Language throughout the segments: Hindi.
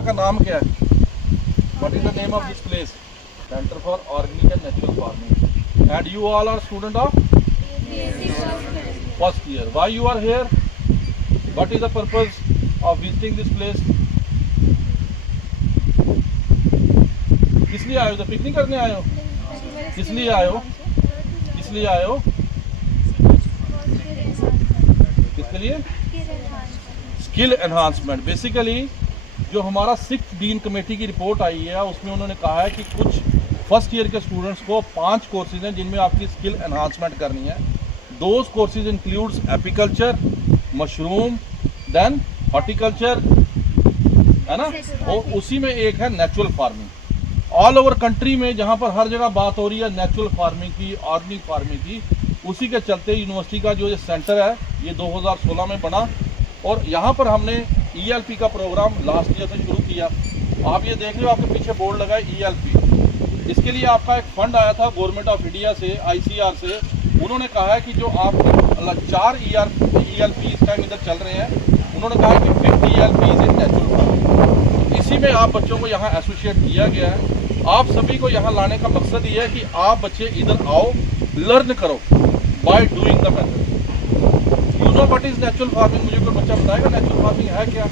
जगह का नाम क्या है? What is the name of this place? Center for Organic and Natural Farming. And you all are student of first year. Why you are here? What is the purpose of visiting this place? किस लिए आए हो? तो पिकनिक करने आए हो? किस लिए आए हो? किस लिए आए हो? किसके लिए? Skill enhancement. बेसिकली जो हमारा 6th डीन कमेटी की रिपोर्ट आई है उसमें उन्होंने कहा है कि कुछ फर्स्ट ईयर के स्टूडेंट्स को 5 कोर्सेज हैं जिनमें आपकी स्किल एनहांसमेंट करनी है। Those courses includes apiculture, mushroom, then horticulture, है ना, और उसी में एक है natural farming. All over country में जहाँ पर हर जगह बात हो रही है नेचुरल फार्मिंग की, ऑर्गेनिक फार्मिंग की, उसी के चलते यूनिवर्सिटी का जो ये सेंटर है ये 2016 में बना और यहाँ पर हमने ELP का प्रोग्राम लास्ट ईयर से शुरू किया। आप ये देख रहे हो आपके पीछे बोर्ड लगा है ELP। इसके लिए आपका एक फंड आया था गवर्नमेंट ऑफ इंडिया से, ICR से। उन्होंने कहा है कि जो आपके 4 ELP इस टाइम इधर चल रहे हैं, उन्होंने कहा है कि 5th ELP is in natural farming. इसी में आप बच्चों को यहाँ एसोसिएट किया गया है। आप सभी को यहाँ लाने का मकसद ये है कि आप बच्चे इधर आओ, लर्न करो by doing the method. You know what is natural farming? मुझे कोई बच्चा बताएगा नेचुरल फार्मिंग है क्या?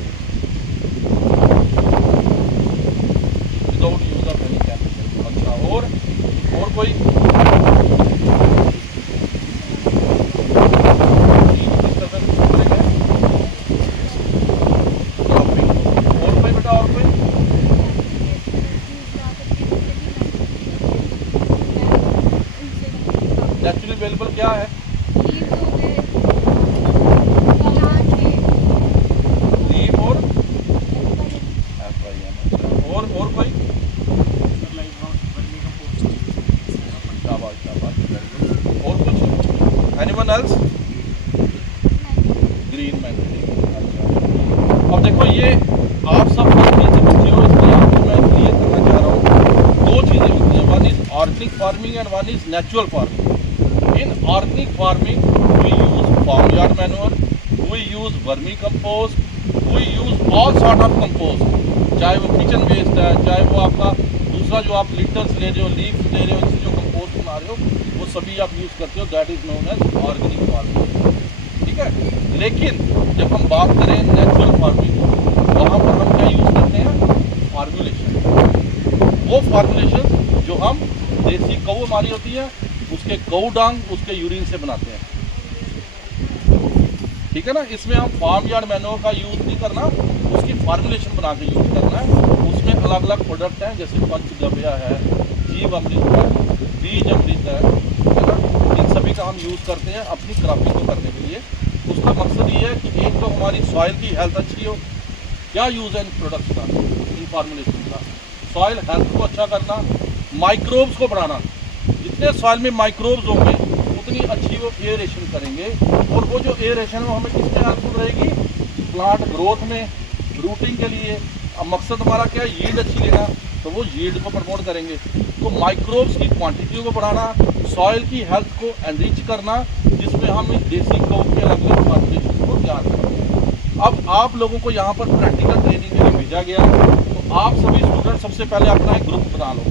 Without use of any chemical. अच्छा, और कोई? और कोई बेटा, और कोई? नेचुरली अवेलेबल क्या है? और कोई? और कुछ? Animal else? Green man. अच्छा, अब देखो ये आप सब चीज़ से बच्चे हो, इसलिए आपको मैं क्लियर करना चाह रहा हूँ। 2 चीज़ें होती हैं, one is organic farming and one is natural farming. In organic farming we use farm yard manure, we use vermicompost, we use all sort of compost, चाहे वो किचन वेस्ट है, चाहे वो आपका दूसरा जो आप लिटर्स ले रहे हो, लीव्स ले रहे हो, इससे जो कंपोस्ट बना रहे हो, वो सभी आप यूज़ करते हो। That is known as organic farming. ठीक है, लेकिन जब हम बात करें नेचुरल फार्मिंग, वहाँ पर हम क्या यूज़ करते हैं? फार्मूलेशन। वो फार्मूलेशन जो हम देसी गऊ हमारी होती है उसके गऊ डांग, उसके यूरिन से बनाते हैं। ठीक है ना, इसमें हम फार्म यार्ड मैन्योर का यूज़ नहीं करना, उसकी फार्मूलेशन बना के यूज़ करना है। उसमें अलग अलग प्रोडक्ट हैं, जैसे पंचगव्य है, जीव अमृत है, बीज अमृत है ना, इन सभी का हम यूज़ करते हैं अपनी क्रॉपिंग को करने के लिए। उसका मकसद ये है कि एक तो हमारी सॉइल की हेल्थ अच्छी हो। क्या यूज़ है इन प्रोडक्ट्स का, इन फार्मूलेशन का? सॉइल हेल्थ को अच्छा करना, माइक्रोब्स को बढ़ाना। जितने सॉइल में माइक्रोब्स होंगे उतनी अच्छी वो एयरेशन करेंगे, और वो जो एयरेशन वो हमें किसमें हेल्पफुल रहेगी? प्लांट ग्रोथ में, रूटिंग के लिए। अब मकसद हमारा क्या है? यील्ड अच्छी लेना, तो वो यील्ड को प्रमोट करेंगे। तो माइक्रोब्स की क्वांटिटी को बढ़ाना, सॉइल की हेल्थ को एनरिच करना, जिसमें हम इस देसी गौ के अलग अलग फॉर्मुलेशन को तैयार करेंगे। अब आप लोगों को यहाँ पर प्रैक्टिकल ट्रेनिंग के लिए भेजा गया, तो आप सभी स्टूडेंट सबसे पहले अपना एक ग्रुप बना लो।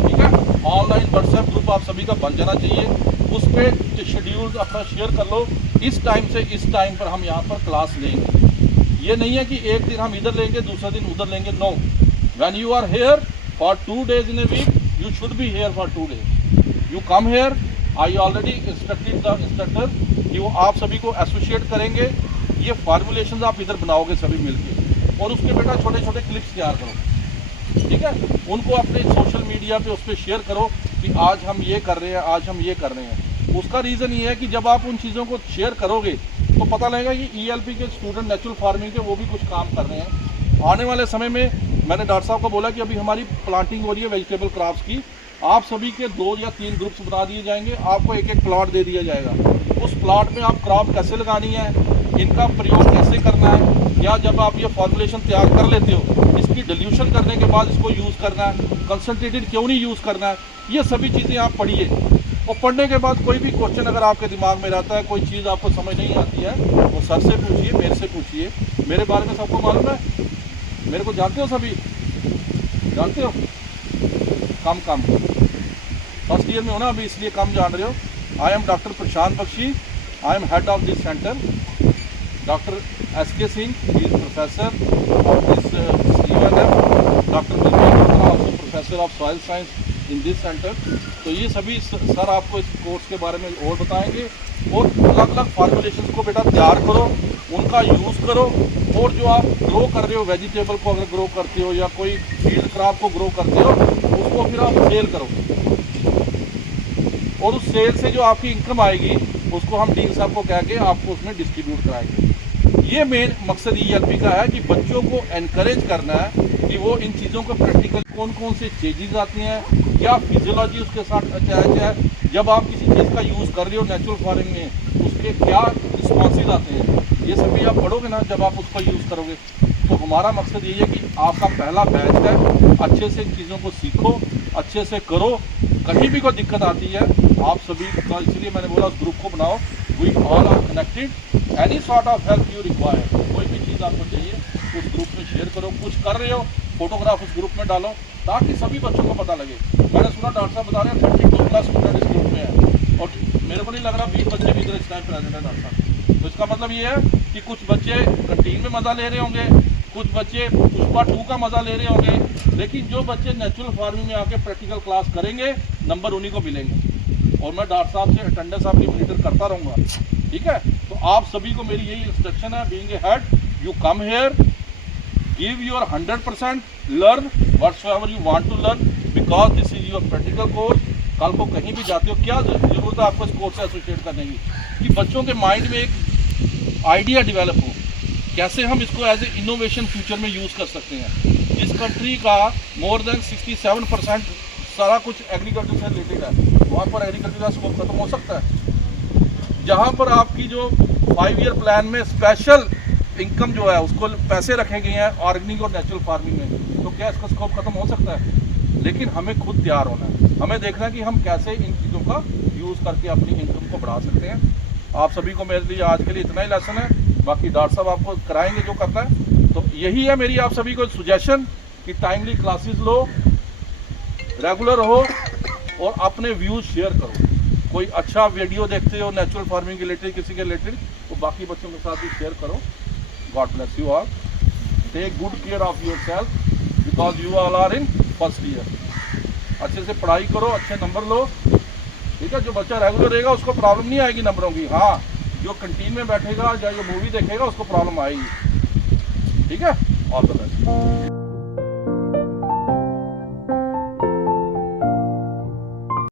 ठीक है, ऑनलाइन व्हाट्सएप ग्रुप आप सभी का बन जाना चाहिए। उस पर शेड्यूल अपना शेयर कर लो, इस टाइम से इस टाइम पर हम यहाँ पर क्लास लेंगे। ये नहीं है कि एक दिन हम इधर लेंगे दूसरा दिन उधर लेंगे। No, when you are here for 2 days in a week, you should be here for 2 days। You come here, I already instructed the instructor कि वो आप सभी को एसोसिएट करेंगे। ये फार्मूलेशन आप इधर बनाओगे सभी मिलके, और उसके बेटा छोटे छोटे क्लिप्स तैयार करो। ठीक है, उनको अपने सोशल मीडिया पे उस पर शेयर करो कि आज हम ये कर रहे हैं, आज हम ये कर रहे हैं। उसका रीज़न ये है कि जब आप उन चीज़ों को शेयर करोगे तो पता लगेगा कि ELP के स्टूडेंट नेचुरल फार्मिंग के वो भी कुछ काम कर रहे हैं। आने वाले समय में मैंने डॉक्टर साहब को बोला कि अभी हमारी प्लांटिंग हो रही है वेजिटेबल क्रॉप्स की, आप सभी के 2 या 3 ग्रुप्स बना दिए जाएंगे, आपको एक एक प्लॉट दे दिया जाएगा। उस प्लॉट में आप क्रॉप कैसे लगानी है, इनका प्रयोग कैसे करना है, या जब आप ये फॉर्मुलेशन तैयार कर लेते हो इसकी डिल्यूशन करने के बाद इसको यूज़ करना है, कंसनट्रेटेड क्यों नहीं यूज़ करना है, ये सभी चीज़ें आप पढ़िए। और पढ़ने के बाद कोई भी क्वेश्चन अगर आपके दिमाग में रहता है, कोई चीज़ आपको समझ नहीं आती है, वो सर से पूछिए, मेरे से पूछिए। मेरे बारे में सबको मालूम है, मेरे को जानते हो सभी, जानते हो? कम फर्स्ट ईयर में हो ना अभी, इसलिए कम जान रहे हो। I am doctor Prashant Bakshi, I am head of this centre. Doctor SK Singh, he is professor of this UNM। Doctor Balvir also professor of soil science in this centre. तो ये सभी सर आपको इस कोर्स के बारे में और बताएंगे, और अलग अलग फार्मुलेशन को बेटा तैयार करो, उनका यूज़ करो, और जो आप ग्रो कर रहे हो वेजिटेबल को अगर ग्रो करते हो या कोई फील्ड क्रॉप को ग्रो करते हो, उसको फिर आप सेल करो, और उस सेल से जो आपकी इनकम आएगी उसको हम डीन साहब को कह के आपको उसमें डिस्ट्रीब्यूट कराएंगे। ये मेन मकसद ELP का है कि बच्चों को एनकरेज करना है कि वो इन चीज़ों को प्रैक्टिकल कौन कौन से चेंजेस आती हैं, क्या फिजियोलॉजी उसके साथ अटैच है, जब आप किसी चीज़ का यूज़ कर रहे हो नेचुरल फार्मिंग में उसके क्या रिस्पॉन्सेज आते हैं, ये सभी आप पढ़ोगे ना जब आप उसका यूज़ करोगे। तो हमारा मकसद ये है कि आपका पहला बैच है, अच्छे से इन चीज़ों को सीखो, अच्छे से करो, कहीं भी कोई दिक्कत आती है आप सभी का, इसलिए मैंने बोला उस ग्रुप को बनाओ। We all are connected, any sort of help you require, कोई भी चीज़ आपको चाहिए उस ग्रुप में शेयर करो। कुछ कर रहे हो फोटोग्राफ उस ग्रुप में डालो ताकि सभी बच्चों को पता लगे। मैंने सुना डॉक्टर साहब बता रहे हैं 32+ स्टूडेंट इस ग्रुप में है, और मेरे को नहीं लग रहा 20 बच्चे भी इधर इस टाइम प्रेजेंट है डॉक्टर साहब। तो इसका मतलब ये है कि कुछ बच्चे कंटीन में मज़ा ले रहे होंगे, कुछ बच्चे पुष्पा 2 का मज़ा ले रहे होंगे, लेकिन जो बच्चे नेचुरल फार्मिंग में आके प्रैक्टिकल क्लास करेंगे नंबर उन्हीं को मिलेंगे। और मैं डॉक्टर साहब से अटेंडेंस आपकी मॉनिटर करता रहूँगा, ठीक है? तो आप सभी को मेरी यही इंस्ट्रक्शन है, being a head you come here, give your 100%, learn whatsoever you want to learn, because this is your practical course. कल को कहीं भी जाते हो, क्या जरूरत है आपको इस कोर्स से एसोसिएट करने की, कि बच्चों के माइंड में एक आइडिया डेवलप हो, कैसे हम इसको एज ए इनोवेशन फ्यूचर में यूज़ कर सकते हैं। जिस कंट्री का मोर देन 67% सारा कुछ एग्रीकल्चर से रिलेटेड है, वहाँ पर एग्रीकल्चर का स्कोप खत्म हो सकता है। जहाँ पर आपकी जो 5 ईयर प्लान में स्पेशल इनकम जो है उसको पैसे रखे गए हैं ऑर्गेनिक और नेचुरल फार्मिंग में, तो क्या इसका स्कोप खत्म हो सकता है? लेकिन हमें खुद तैयार होना है, हमें देखना है कि हम कैसे इन चीज़ों का यूज़ करके अपनी इनकम को बढ़ा सकते हैं। आप सभी को मेरे लिए आज के लिए इतना ही लेसन है, बाकी डॉक्टर साहब आपको कराएंगे जो करना है। तो यही है मेरी आप सभी को सजेशन कि टाइमली क्लासेस लो, रेगुलर हो, और अपने व्यूज़ शेयर करो। कोई अच्छा वीडियो देखते हो नेचुरल फार्मिंग के रिलेटेड, किसी के रिलेटेड, तो बाकी बच्चों के साथ भी शेयर करो। God bless you all, take good care of yourself because you all are in first year. अच्छे से पढ़ाई करो, अच्छे नंबर लो, ठीक है? जो बच्चा रेगुलर रहेगा उसको प्रॉब्लम नहीं आएगी नंबरों की। हाँ, जो कंटीन में बैठेगा या जो मूवी देखेगा उसको प्रॉब्लम आएगी, ठीक है? All the best.